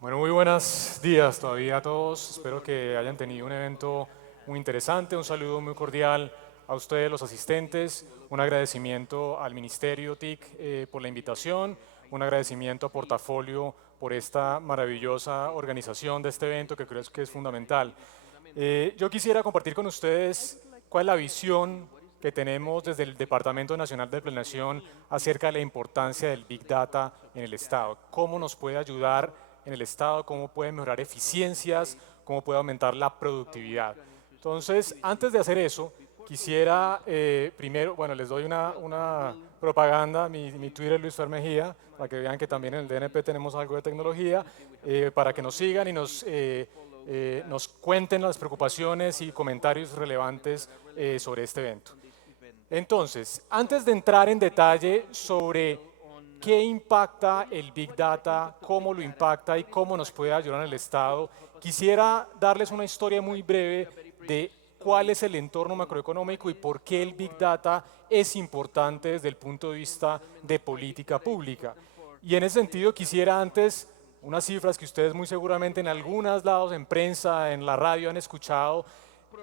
Bueno, muy buenos días todavía a todos. Espero que hayan tenido un evento muy interesante. Un saludo muy cordial a ustedes, los asistentes. Un agradecimiento al Ministerio TIC por la invitación. Un agradecimiento a Portafolio por esta maravillosa organización de este evento que creo que es fundamental. Yo quisiera compartir con ustedes cuál es la visión que tenemos desde el Departamento Nacional de Planeación acerca de la importancia del Big Data en el Estado. Cómo nos puede ayudar en el Estado, cómo puede mejorar eficiencias, cómo puede aumentar la productividad. Entonces, antes de hacer eso, quisiera primero, bueno, les doy una propaganda, mi Twitter es Luis Fer Mejía, para que vean que también en el DNP tenemos algo de tecnología, para que nos sigan y nos cuenten las preocupaciones y comentarios relevantes sobre este evento. Entonces, antes de entrar en detalle sobre qué impacta el Big Data, cómo lo impacta y cómo nos puede ayudar en el Estado, quisiera darles una historia muy breve de cuál es el entorno macroeconómico y por qué el Big Data es importante desde el punto de vista de política pública. Y en ese sentido quisiera antes unas cifras que ustedes muy seguramente en algunos lados, en prensa, en la radio han escuchado,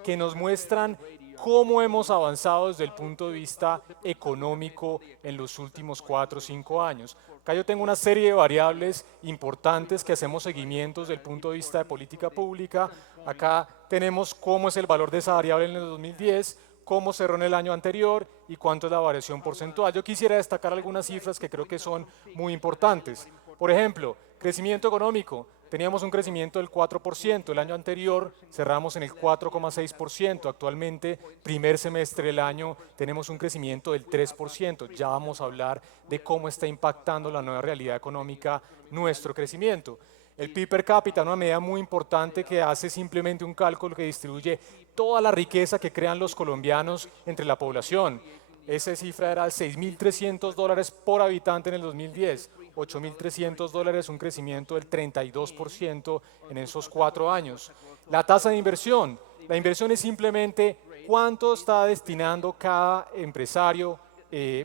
que nos muestran cómo hemos avanzado desde el punto de vista económico en los últimos 4 o 5 años. Acá yo tengo una serie de variables importantes que hacemos seguimientos desde el punto de vista de política pública. Acá tenemos cómo es el valor de esa variable en el 2010, cómo cerró en el año anterior y cuánto es la variación porcentual. Yo quisiera destacar algunas cifras que creo que son muy importantes. Por ejemplo, crecimiento económico. Teníamos un crecimiento del 4%, el año anterior cerramos en el 4,6%, actualmente primer semestre del año tenemos un crecimiento del 3%, ya vamos a hablar de cómo está impactando la nueva realidad económica nuestro crecimiento. El PIB per cápita, una medida muy importante que hace simplemente un cálculo que distribuye toda la riqueza que crean los colombianos entre la población. Esa cifra era de $6.300 por habitante en el 2010, $8.300, un crecimiento del 32% en esos 4 años. La tasa de inversión, la inversión es simplemente cuánto está destinando cada empresario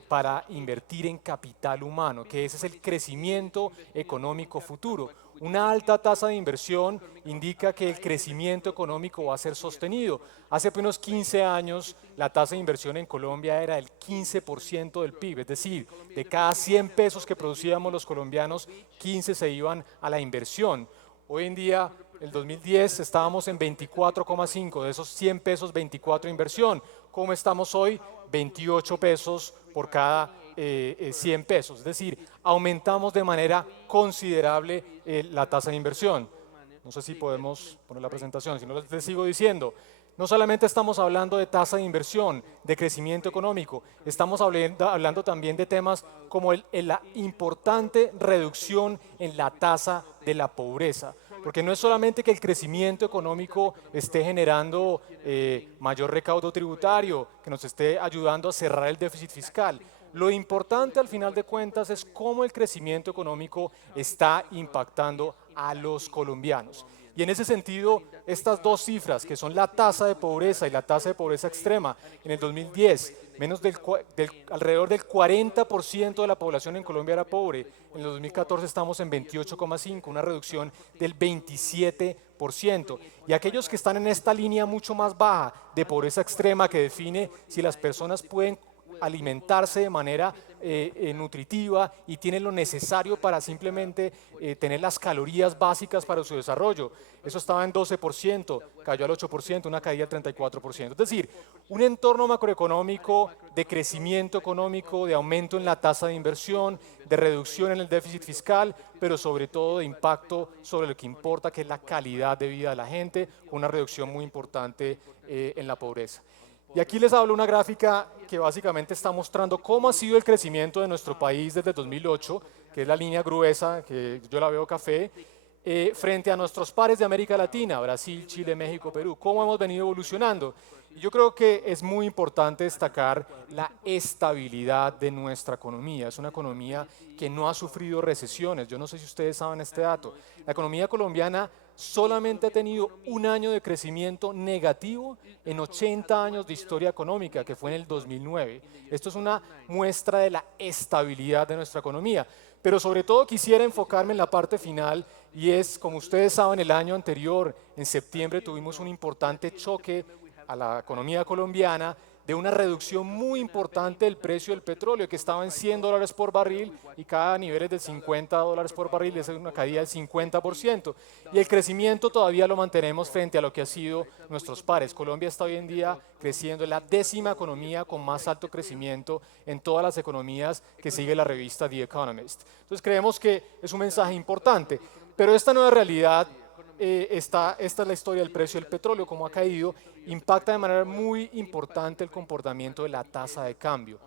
para invertir en capital humano, que ese es el crecimiento económico futuro. Una alta tasa de inversión indica que el crecimiento económico va a ser sostenido. Hace unos 15 años la tasa de inversión en Colombia era del 15% del PIB, es decir, de cada 100 pesos que producíamos los colombianos, 15 se iban a la inversión. Hoy en día, el 2010 estábamos en 24,5, de esos 100 pesos 24 inversión. ¿Cómo estamos hoy? 28 pesos por cada 100 pesos, es decir, aumentamos de manera considerable la tasa de inversión. No sé si podemos poner la presentación, si no les sigo diciendo. No solamente estamos hablando de tasa de inversión, de crecimiento económico, estamos hablando también de temas como la importante reducción en la tasa de la pobreza, porque no es solamente que el crecimiento económico esté generando mayor recaudo tributario, que nos esté ayudando a cerrar el déficit fiscal. Lo importante al final de cuentas es cómo el crecimiento económico está impactando a los colombianos. Y en ese sentido, estas dos cifras, que son la tasa de pobreza y la tasa de pobreza extrema, en el 2010, alrededor del 40% de la población en Colombia era pobre, en el 2014 estamos en 28,5, una reducción del 27%. Y aquellos que están en esta línea mucho más baja de pobreza extrema que define si las personas pueden alimentarse de manera nutritiva y tienen lo necesario para simplemente tener las calorías básicas para su desarrollo. Eso estaba en 12%, cayó al 8%, una caída del 34%. Es decir, un entorno macroeconómico de crecimiento económico, de aumento en la tasa de inversión, de reducción en el déficit fiscal, pero sobre todo de impacto sobre lo que importa, que es la calidad de vida de la gente, con una reducción muy importante en la pobreza. Y aquí les hablo una gráfica que básicamente está mostrando cómo ha sido el crecimiento de nuestro país desde 2008, que es la línea gruesa, que yo la veo café, frente a nuestros pares de América Latina, Brasil, Chile, México, Perú, cómo hemos venido evolucionando. Y yo creo que es muy importante destacar la estabilidad de nuestra economía. Es una economía que no ha sufrido recesiones. Yo no sé si ustedes saben este dato. La economía colombiana solamente ha tenido un año de crecimiento negativo en 80 años de historia económica, que fue en el 2009. Esto es una muestra de la estabilidad de nuestra economía. Pero sobre todo quisiera enfocarme en la parte final y es, como ustedes saben, el año anterior, en septiembre, tuvimos un importante choque a la economía colombiana de una reducción muy importante del precio del petróleo, que estaba en $100 por barril y cada nivel es de $50 por barril, es una caída del 50%. Y el crecimiento todavía lo mantenemos frente a lo que ha sido nuestros pares. Colombia está hoy en día creciendo, es la 10ª economía con más alto crecimiento en todas las economías que sigue la revista The Economist. Entonces creemos que es un mensaje importante, pero esta nueva realidad, esta es la historia del precio del petróleo, cómo ha caído, impacta de manera muy importante el comportamiento de la tasa de cambio.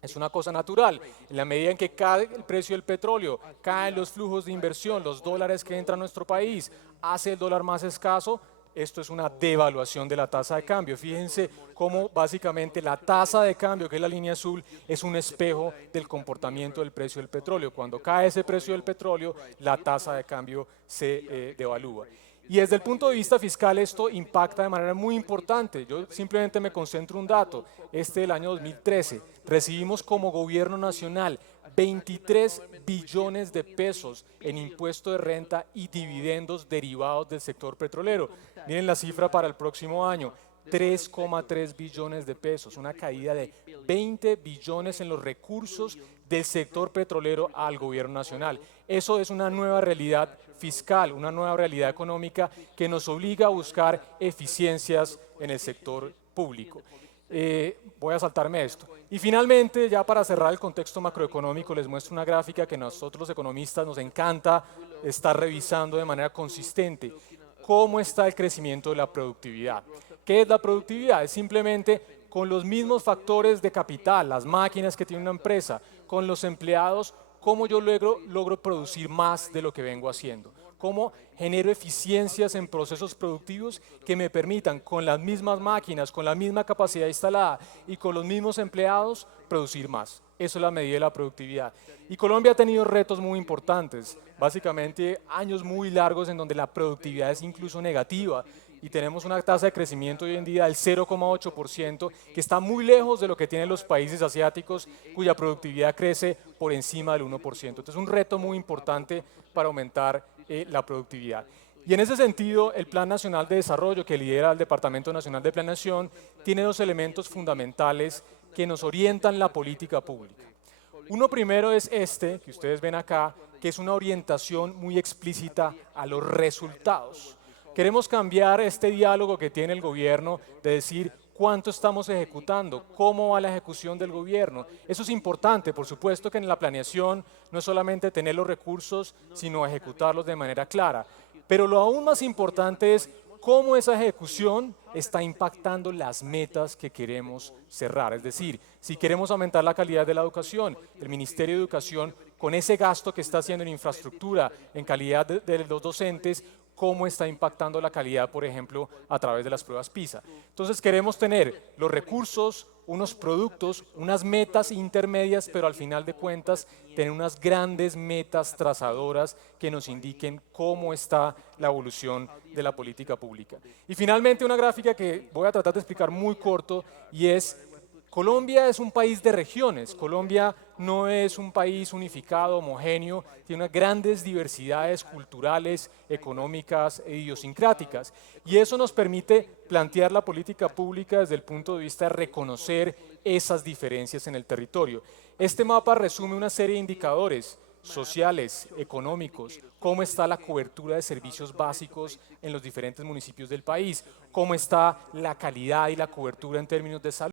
Es una cosa natural, en la medida en que cae el precio del petróleo, caen los flujos de inversión, los dólares que entran a nuestro país, hace el dólar más escaso, esto es una devaluación de la tasa de cambio. Fíjense cómo básicamente la tasa de cambio, que es la línea azul, es un espejo del comportamiento del precio del petróleo. Cuando cae ese precio del petróleo, la tasa de cambio se devalúa. Y desde el punto de vista fiscal esto impacta de manera muy importante. Yo simplemente me concentro un dato. Del año 2013 recibimos como gobierno nacional 23 billones de pesos en impuesto de renta y dividendos derivados del sector petrolero. Miren la cifra para el próximo año, 3,3 billones de pesos, una caída de 20 billones en los recursos del sector petrolero al gobierno nacional. Eso es una nueva realidad fiscal, una nueva realidad económica que nos obliga a buscar eficiencias en el sector público. Voy a saltarme esto. Y finalmente, ya para cerrar el contexto macroeconómico, les muestro una gráfica que a nosotros los economistas nos encanta estar revisando de manera consistente. ¿Cómo está el crecimiento de la productividad? ¿Qué es la productividad? Es simplemente con los mismos factores de capital, las máquinas que tiene una empresa, con los empleados, cómo yo logro producir más de lo que vengo haciendo. Cómo genero eficiencias en procesos productivos que me permitan, con las mismas máquinas, con la misma capacidad instalada y con los mismos empleados, producir más. Eso es la medida de la productividad. Y Colombia ha tenido retos muy importantes, básicamente años muy largos en donde la productividad es incluso negativa y tenemos una tasa de crecimiento hoy en día del 0,8%, que está muy lejos de lo que tienen los países asiáticos, cuya productividad crece por encima del 1%. Entonces es un reto muy importante para aumentar la productividad. Y en ese sentido, el Plan Nacional de Desarrollo que lidera el Departamento Nacional de Planeación tiene dos elementos fundamentales que nos orientan la política pública. Uno primero es que ustedes ven acá, que es una orientación muy explícita a los resultados. Queremos cambiar este diálogo que tiene el gobierno de decir cuánto estamos ejecutando, cómo va la ejecución del gobierno. Eso es importante, por supuesto que en la planeación no es solamente tener los recursos, sino ejecutarlos de manera clara. Pero lo aún más importante es cómo esa ejecución está impactando las metas que queremos cerrar. Es decir, si queremos aumentar la calidad de la educación, el Ministerio de Educación, con ese gasto que está haciendo en infraestructura, en calidad de los docentes, cómo está impactando la calidad, por ejemplo, a través de las pruebas PISA. Entonces queremos tener los recursos, unos productos, unas metas intermedias, pero al final de cuentas tener unas grandes metas trazadoras que nos indiquen cómo está la evolución de la política pública. Y finalmente una gráfica que voy a tratar de explicar muy corto y es: Colombia es un país de regiones, Colombia no es un país unificado, homogéneo, tiene unas grandes diversidades culturales, económicas e idiosincráticas. Y eso nos permite plantear la política pública desde el punto de vista de reconocer esas diferencias en el territorio. Este mapa resume una serie de indicadores sociales, económicos, cómo está la cobertura de servicios básicos en los diferentes municipios del país, cómo está la calidad y la cobertura en términos de salud.